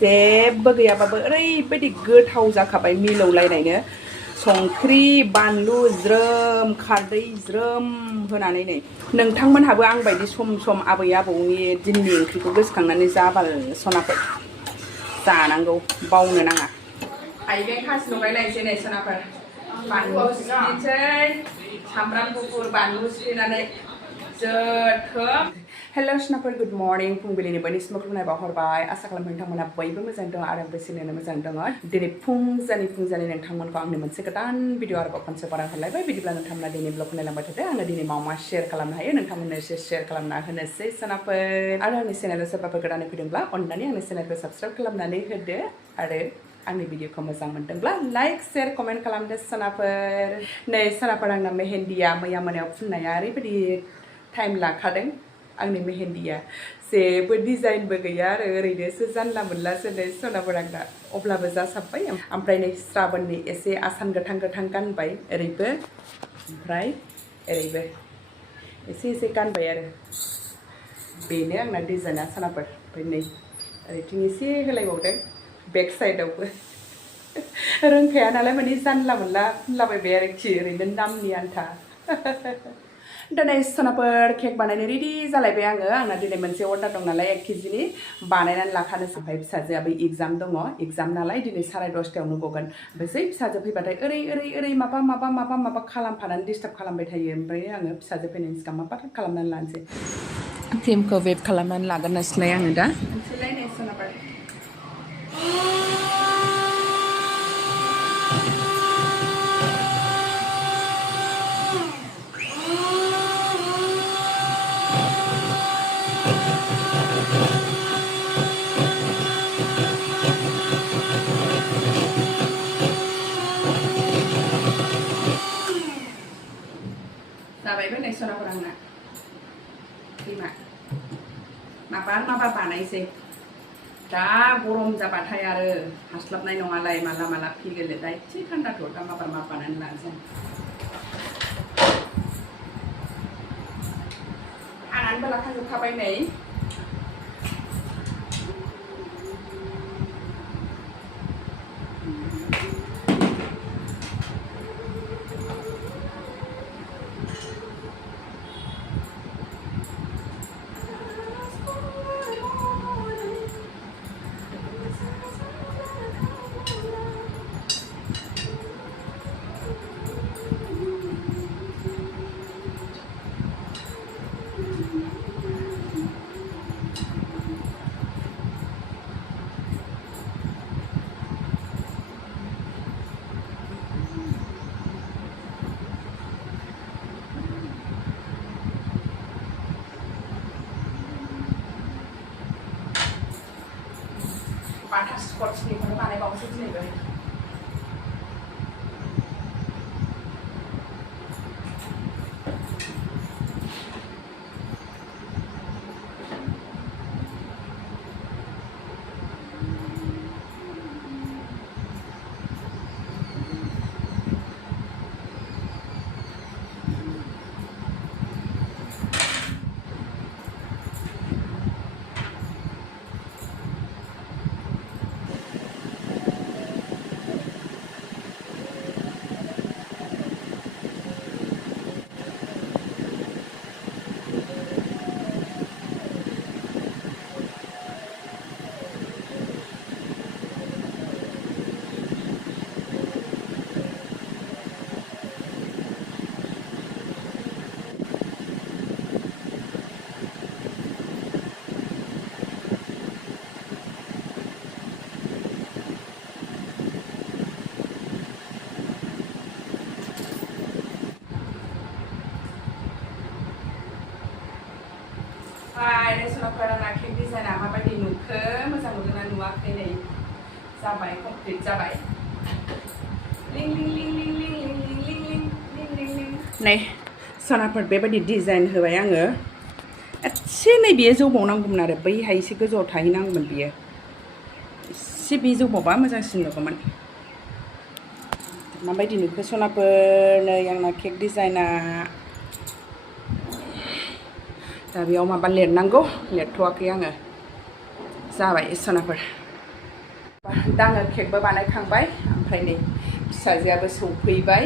जेबो गैयाबाबो ओरैबायदि गोथाव जाखाबाय मिलौलायनायनो संख्रि बानलु ज्रोम खारदै ज्रोम होनानै नै नोंथांमोनहाबो आं बायदि सम आबै आबौनि दिननि ओंख्रिखौ गोसोखांनानै जाबाल सनाफोर जानांगौ बावनो नाङा थाइबें खासि लगायलायनोसै नै सनाफोर बानलु सिफ्लेनोसै सामब्राम गुफुर बानलु सिफ्लेनानै जोथोब हेल' सनाफोर गुड मर्निं फुंबिलिनि बयनिसिमबो खुलुमनाय बावहरबाय आसा खालामो नोंथांमोना बयबो मोजां दं आरो आंबो सिनायनो मोजां दङ दिनै फुंजानि नोंथांमोनखौ आंनि मोनसे गोदान भिडिअ आरोबाव खनसे बारा हरलायबाय बिदिब्ला नोंथांमोना दिनै ब्लग नायलांबाय थादो आङो दिनै मा मा शेयार खालामनो हायो नोंथांमोननो एसे शेयार खालामना होनोसै सनाफोर आरो आंनि चेनेलाव सोरबाफोर गोदानै फैदोंब्ला अननानै आंनि चेनेलखौ साबस्क्राइब खालामनानै होदो आरो आंनि भिडिअखौ मोजां मोनदोंब्ला लाइक शेयार कमेन्ट खालामदो सनाफोर नै सनाफोर आंना मेहेन्दिया मैया मोनायाव फुननाया ओरैबायदि टाइम लाखादों आंनि मेहेन्दिया जेबो डिजाइनबो गैया आरो ओरैनोसो जानला मोनलासो नै सनाफोर आंना अब्लाबो जासाबबाय ओमफ्राय नै श्राबननि एसे आसान गोथां गानबाय ओरैबो ओमफ्राय ओरैबो एसे गानबाय आरो बेनो आंना डिजाइना सनाफोर ओमफ्राय नै ओरैथिं एसे होलायबावदों बेक साइडआवबो रोंखाया नालाय माने जानला मोनला फुनलाबायबाय आरोखि ओरैनो नामनि आन्था दिनै सनाफोर केक बानायनो रेडि जालायबाय आंना दिनै मोनसे अर्डार दं नालाय 1 केजिनि बानायनानै लाखानोसै ओमफ्राय फिसाजोआबो एग्जाम नालाय दिनै 10:30 गगोन ओमफ्राय जै फिसाजो फैबाथाय ओरै माबा खालामफानानै डिस्टार्ब खालामबाय थायो ओमफ्राय आङो फिसाजो फैनायनि सिगां माबा खालामनानै लानोसै क्रिमखौ वेट खालामनानै लागोन नोंसोरलाय आङो दा सनाफोर जाबायबो नै सनाफोर आंना क्रिमा माबा बानायसै दा गरम जाबाथाय आरो हास्लाबनाय नङालाय माला फैगोन दा एसे थान्दाथ' दा माबा बानायनानै लानोसै आंनानैबो लाखाजोबखाबाय नै बाटा स्कट्सनिखौनो बानायबावनोसै दिनैबो नै सनाफोर आंना केक डिजाइना माबायदि नुखो मोजां नुदोंना नुवाखै नै जाबाय कमप्लिट जाबाय नै सनाफोर बेबायदि डिजाइन होबाय आङो एसे नै बेयो जौबावनांगौमोन आरो बैहाय एसे गोजौआव थाहैनांगौमोन बेयो एसे बे जौबावबा मोजांसिन नुगौमोन माबायदि नुखो सनाफोर नै आंना केक डिजाइना दा बेयाव माबा लिरनांगौ लिरथ'वाखै आङो जाबाय सनाफोर दा आङो केकबो बानायखांबाय ओमफ्राय नै फिसाजोआबो सौफैबाय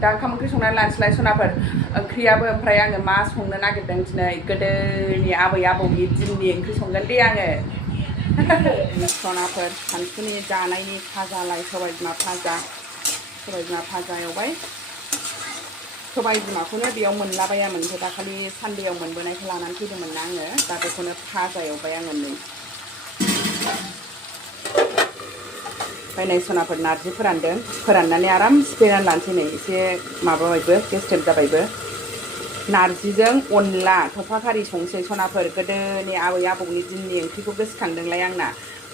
दा ओंखाम ओंख्रि संनानै लानोसैलाय सनाफोर ओंख्रियाबो ओमफ्राय आङो मा संनो नागिरदों दिनै गोदोनि आबै आबौनि दिननि ओंख्रि संगोन दे आङो सनाफोर सानसुनि जानायनि फाजालाय सबाय बिमा फाजा एवबाय सबाय बिमाखौनो बेयाव मोनलाबायामोन ओमफ्राय दाखालि सानदेआव मोनबोनायखौ लानानै फैदोंमोन ना आङो दा बेखौनो फाजा एवबाय आङो नै ओमफ्राय नै सनाफोर नारजि फोरानदों फोराननानै आराम सिफ्लेनानै लानोसै नै एसे माबाबायबो गेस्ट्रेट जाबायबो नारजिजों अनला थफा खारि संसै सनाफोर गोदोनि आबै आबौनि दिननि ओंख्रिखौ गोसोखांदोंलाय आंना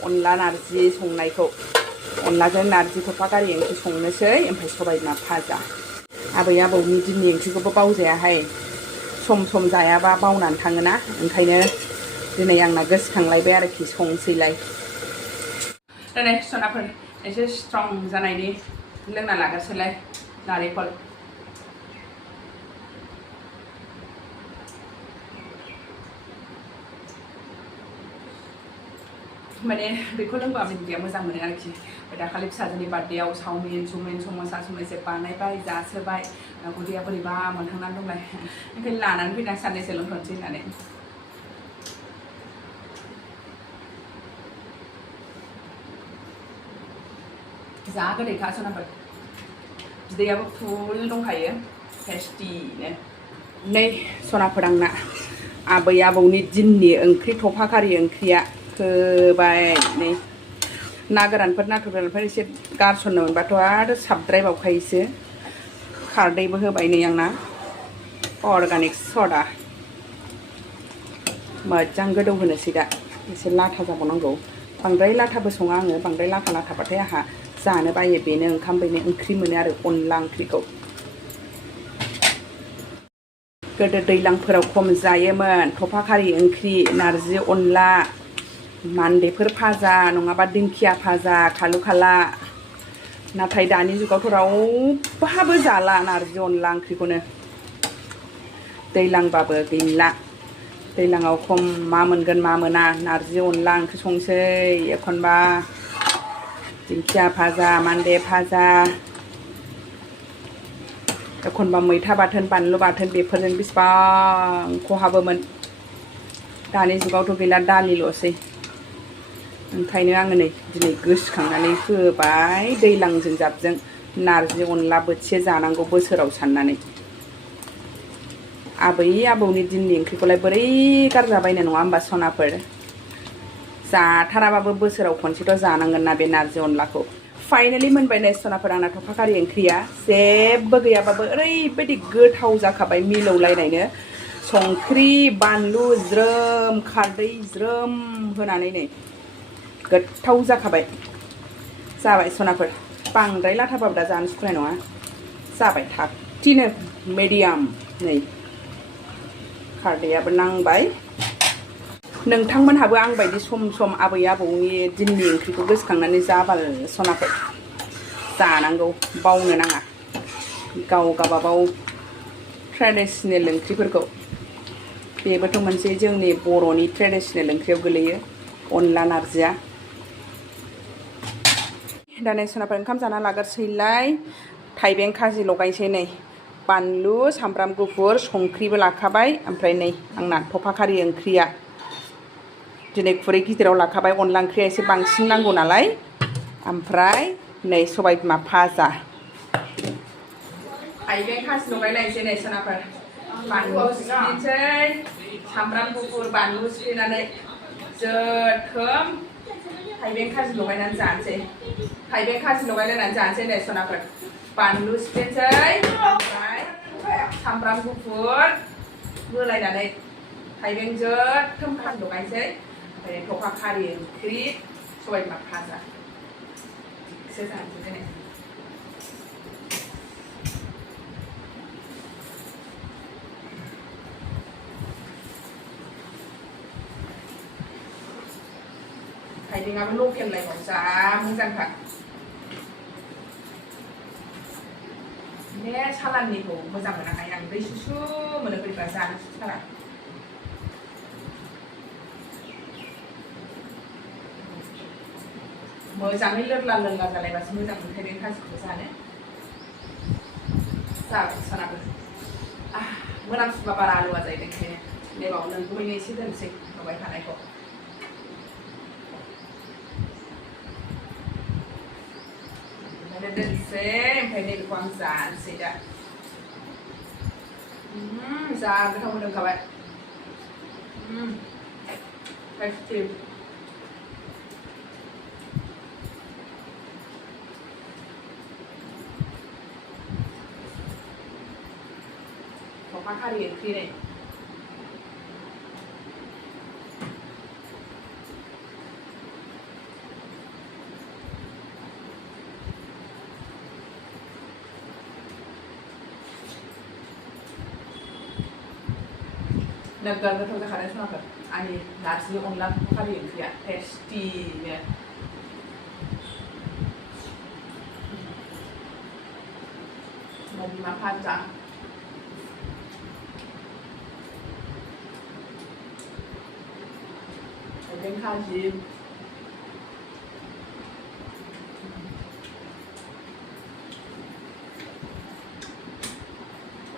अनला नारजि संनायखौ अनलाजों नारजि थफा खारि ओंख्रि संनोसै ओमफ्राय सबाय बिमा फाजा आबै आबौनि दिननि ओंख्रिखौबो बावजायाहाय सम जायाबा बावनानै थाङोना ओंखायनो दिनै आंना गोसोखांलायबाय आरोखि संसैलाय दिनै सनाफोर एसे स्ट्रं जानायनि लोंना लाग्रोसैलाय नारेंखल माने बेखौ लोंबा बिदिया मोजां मोनो आरोखि दाखालि फिसाजोनि बार्थडेआव चाउमिन समोसा एसे बानायबाय जासोबाय उदैया बोरैबा मोनहांनानै दंलाय ओंखायनो लानानै फैना साननैसो लोंथ'नोसै होननानै जा गोदैखा सनाफोर बिदैयाबो फुल दंखायो टेस्टिनो नै सनाफोर आंना आबै आबौनि दिननि ओंख्रि थफा खारि ओंख्रिया होबाय नै ना गोरानफोर नाथुर गोरानफोर एसे गारसननो मोनबाथ' आरो साबद्रायबावखायोसो खारदैबो होबाय नै आंना अर्गानिक सदा मोजां गोदौ होनोसै दा एसे लाथा जाबावनांगौ बांद्राय लाथाबो सङा आङो बांद्राय लाथाबाथाय आंहा जानो बायो बेनो ओंखाम बेनो ओंख्रि मोनो आरो अनला ओंख्रिखौ गोदो दैलांफोराव खम जायोमोन थफा खारि ओंख्रि नारजि अनला मान्देफोर फाजा नङाबा दिंखिया फाजा खालु खाला नाथाय दानि जुगावथ' रावबोहाबो जाला नारजि अनला ओंख्रिखौनो दैलांबाबो गैला दैलाङाव खम मा मोनगोन मा मोना नारजि अनला ओंख्रि संसै एखनबा दिंखिया फाजा मान्दे फाजा एखनबा मैथा बाथोन बानलु बाथोन बेफोरजों बेसेबां खहाबोमोन दानि जुगावथ' गैला दालिल'सै ओंखायनो आङो नै दिनै गोसोखांनानै होबाय दैलांजों जाबजों नारजि अनला बोथिसे जानांगौ बोसोराव साननानै आबै आबौनि दिननि ओंख्रिखौलाय बोरै गारजाबायनो नङा होमबा सनाफोर जाथाराबाबो बोसोराव खनसेथ' जानांगोन ना बे नारजि अनलाखौ फाइनालि मोनबाय नै सनाफोर आंना थफा खारि ओंख्रिया जेबो गैयाबाबो ओरैबायदि गोथाव जाखाबाय मिलौलायनायनो संख्रि बानलु ज्रोम खारदै ज्रोम होनानै नै गोथाव जाखाबाय जाबाय सनाफोर बांद्राय लाथाबाबो दा जानो सुखुनाय नङा जाबाय थाबथिनो मिडियाम नै खारदैयाबो नांबाय नोंथांमोनहाबो आंबायदि सम आबै आबौनि दिननि ओंख्रिखौ गोसोखांनानै जाबाल सनाफोर जानांगौ बावनो नाङा गावबागाव ट्रेडिसनेल ओंख्रिफोरखौ बेबोथ' मोनसे जोंनि बर'नि ट्रेडिसनेल ओंख्रियाव गोलैयो अनला नारजिया दा नै सनाफोर ओंखाम जाना लागोरसैलाय थाइबें खाजि लगायनोसै नै बानलु सामब्राम गुफुर संख्रिबो लाखाबाय ओमफ्राय नै आंना थफा खारि ओंख्रिया दिनै खुरै गिदिराव लाखाबाय अनला ओंख्रिया एसे बांसिन नांगौ नालाय ओमफ्राय नै सबाय बिमा फाजा थाइबें खाजि लगायलायनोसै नै सनाफोर बानलु सिफ्लेनोसै सामब्राम गुफुर बानलु सिफ्लेनानै जोथोम थाइबें खाजि लगायनानै जानोसै थाइबें खाजि लगायलायनानै जानोसै नै सनाफोर बानलु सिफ्लेनोसै ओमफ्राय सामब्राम गुफुर होलायनानै थाइबें जोथोम खाजि लगायनोसै ओमफ्राय थफा खारि ओंख्रि सबाय बिमा फाजा एसे जानोसै दिनै थाइबेंआबो लकेललायबाव जा मोजांखा बे सालाननिखौ मोजां मोनाहाय आं दै सुसु मोनो बोरैबा जानो सुथारा मोजाङै लोरला लोरला जालायबासो मोजां मोनखायो खाजिखौ जानो जाबाय सानाबो मोनामसुबा बारा आलुवा जायो ओंखायनो नैबाव नोंखौबो एसे दोनसै होबाय थानायखौ ओमफ्राय दोनसै ओमफ्राय नैबेखौ आं जानोसै दा जा गोथाव मोदोमखाबाय टेस्टि सौखा खारि ओंख्रि नै नोगोर गोथाव जाखादों सनाफोर आंनि नारजि अनला खारि ओंख्रिया टेस्टिनो बिमा भाजा थाइबें खाजि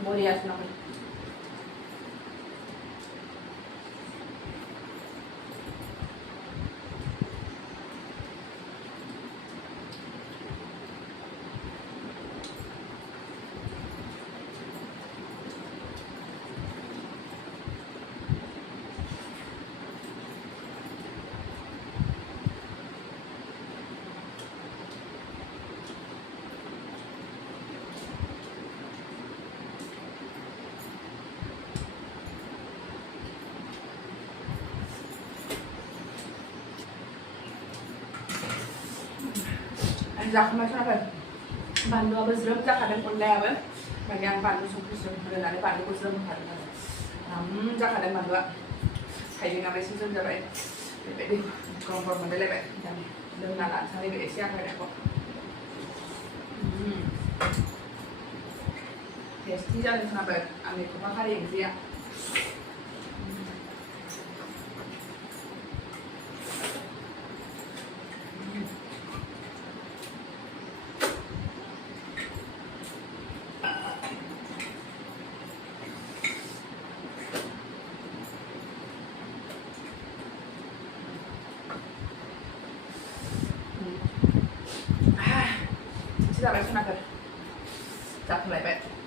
बरिया सनाफोर जाखांबाय सनाफोर बानलुआबो ज्रोम जाखादों अनलायाबो माने आं बानलु संख्रि ज्रोम होनानै बानलुखौ ज्रोम होखादों आरो जाखादों बानलुआ थाइबेंआबो एसे ज्रोम जाबाय बेबायदि गरम गरम मोनलायलायबाय लोंना लानोसै एसे आग्लायनायखौ टेस्टि जादों सनाफोर आंनि सौखा खारि ओंख्रिया जाबाय सनाफोर जाथ'लायबाय